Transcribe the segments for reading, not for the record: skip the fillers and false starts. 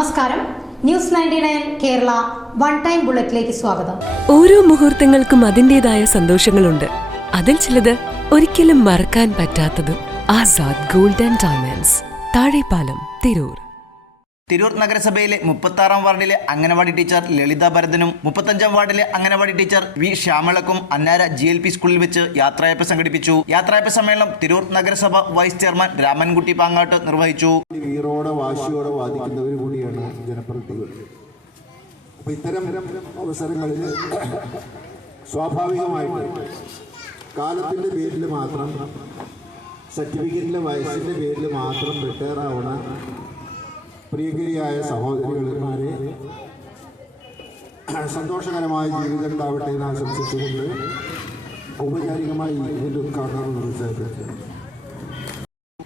നമസ്കാരം. News 99 Kerala one time ബുള്ളറ്റിലേക്ക് സ്വാഗതം. ഓരോ മുഹൂർത്തങ്ങൾക്കും അതിൻ്റെതായ സന്തോഷങ്ങളുണ്ട്. അതിൽ ചിലത് ഒരിക്കലും മറക്കാൻ പറ്റാത്തതും. Azad gold and diamonds, Thazhepalam, Tirur. Tirur നഗരസഭയിലെ 36-ാം വാർഡിലെ അംഗനവാടി ടീച്ചർ ലളിത ഭരതനും 35-ാം വാർഡിലെ അംഗനവാടി ടീച്ചർ വി ശ്യാമളക്കും അന്നാര GLP സ്കൂളിൽ വെച്ച് യാത്രയയപ്പ് സംഘടിപ്പിച്ചു. യാത്രയയപ്പ് സമ്മേളനം തിരൂർ നഗരസഭ വൈസ് ചെയർമാൻ രാമൻകുട്ടി പാങ്ങാട്ട് നിർവഹിച്ചു. വീറോടെ വാശിയോടെ വാദിക്കുന്നവർ കൂടിയാണ് ജനപ്രതിനിധികൾ. അപ്പോൾ ഇത്തരം അവസരങ്ങളിൽ സ്വാഭാവികമായിട്ട് കാലത്തിൻ്റെ പേരിൽ മാത്രം, സർട്ടിഫിക്കറ്റിൻ്റെ വയസ്സിൻ്റെ പേരിൽ മാത്രം റിട്ടയർ ആവണ പ്രിയകരിയായ സഹോദരിമാരെ സന്തോഷകരമായ ജീവിതം ഉണ്ടാവട്ടെ എന്ന് ആശംസിച്ചുകൊണ്ട് ഔപചാരികമായി ഇതിൻ്റെ ഉദ്ഘാടനം നിർവഹിച്ചു.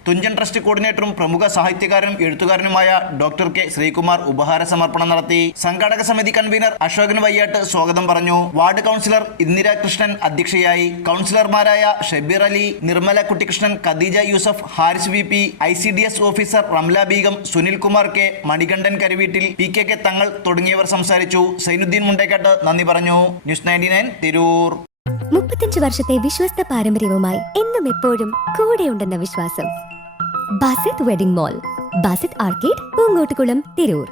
തുഞ്ചൻ ട്രസ്റ്റ് കോർഡിനേറ്ററും പ്രമുഖ സാഹിത്യകാരനും എഴുത്തുകാരനുമായ ഡോക്ടർ കെ ശ്രീകുമാർ ഉപഹാര സമർപ്പണം നടത്തി. സംഘാടക സമിതി കൺവീനർ അശോകൻ വയ്യാട്ട് സ്വാഗതം പറഞ്ഞു. വാർഡ് കൗൺസിലർ ഇന്ദിര കൃഷ്ണൻ അധ്യക്ഷയായി. കൗൺസിലർമാരായ Shabeer Ali, Nirmala Kuttikrishnan, Khadija Yusuf, Haris VP, ICDS officer Ramla Beegum, Sunil Kumar K, Manikandan Karuveettil, PK Thangal തുടങ്ങിയവർ സംസാരിച്ചു. സൈനുദ്ദീൻ മുണ്ടേക്കാട്ട് നന്ദി പറഞ്ഞു. ന്യൂസ് 99 തിരൂർ. 35 വർഷത്തെ വിശ്വസ്ത പാരമ്പര്യവുമായി എന്നും എപ്പോഴും കൂടെയുണ്ടെന്ന വിശ്വാസം. Basith wedding mall, Basith arcade, Poongottukulam, Tirur.